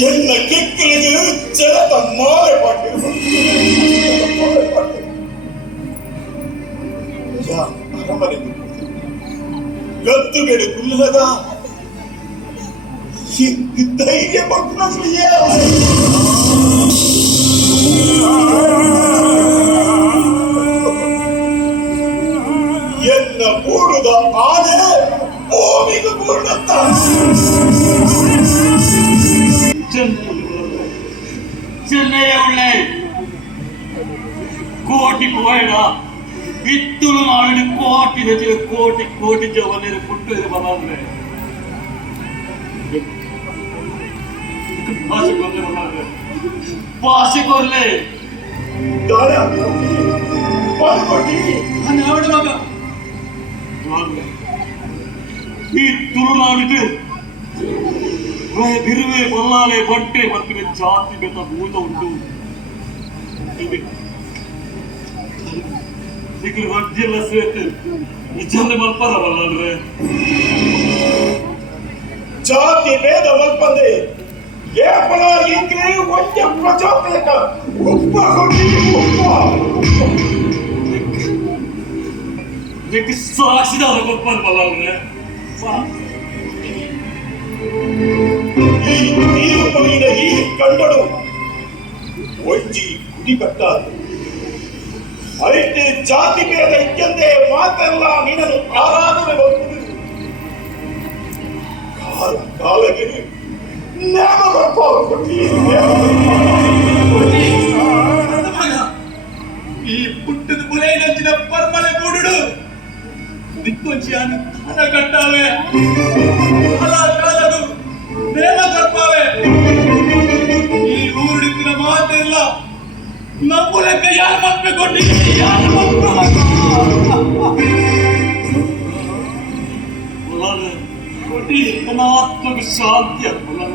என்ன கிக்கிறது சிலத்த மாலை பாட்டு அரமனைக்கு கத்துக்கெடுக்குள்ளதா தைரியப்படுத்தியே என்ன ಮೂಡುದ ಆನೆ ಭೂಮಿಗೆ ಮೂಡುತ್ತ ಚೆನ್ನಯ್ಯ ಉಳ್ಳೆ ಕೋಟಿ ಕೋಯಡ ಇತ್ತುಳು ನಾವಿನ ಕೋಟಿ ಹೆಚ್ಚಿನ ಕೋಟಿ ಕೋಟಿ ಜವನೇರು ಪುಟ್ಟು ಇದು ಬಂದ್ರೆ ಭಾಷೆ ಕೊರ್ಲೆ ಬಂದ್ರೆ ಭಾಷೆ ಕೊರ್ಲೆ ಈ ತುಳುನಾಡಿದು ಬಿರುವೆ ಬಲ್ಲಾಲೆ ಬಟ್ಟೆ ಮತ್ತು ಜಾತಿ ಬೆತ್ತ ಭೂತ ಉಂಟು ಈಗ ರಾಜ್ಯೆಲ್ಲ ಸೇರ್ತು ನಿಜಾನೆ ಮಲ್ಪದ ಬಲ್ಲಾಡ್ರೆ ಜಾತಿ ಭೇದ ಮಲ್ಪಂದೆ ಏಪಲ ಈಗಲೇ ಒಂದೇ ಪ್ರಜಾಪೇತ ಉಪ್ಪ ಕೊಡಿ ಉಪ್ಪ ಇದಕ್ಕೆ ಸಾಕ್ಷಿದಾರ ಮಲ್ಪದ ಬಲ್ಲಾಡ್ರೆ ಈ ತೀರ್ಪುವಿನ ಈ ಕಂಡಳು ಒಂಜಿ ಕುಡಿ ಕಟ್ಟಾದು ಐತೆ ಜಾತಿ ಭೇದ ಇದ್ದಂತೆ ಮಾತೆಲ್ಲ ನಿನ್ನನ್ನು ಆರಾಧನೆ ಬರುತ್ತದೆ ಕಾಲ ಕಾಲಗೆ ಈ ಪುಟ್ಟದ ಮುಲೆಯಿನಂಚಿನ ಪರ್ಮಲೆ ಮೂಡುಡು ದಿಕ್ಕೊಂಚಿಯಾನು ಹಣ ಕಟ್ಟಾವೆ ಅಲ ಕಾಲದು ನೇಮ ಕಟ್ಟಾವೆ ಈ ಊರಿನ ಮಾತೆಲ್ಲ ನಮ್ಮ ಲೆಕ್ಕ ಯಾರು ಮಕ್ಕಳು ಕೊಟ್ಟಿದ್ದೀರಿ ಯಾರು ಮಕ್ಕಳು ಕೊಟ್ಟಿ ಆತ್ಮಕ್ಕೆ ಶಾಂತಿ ಅಂತ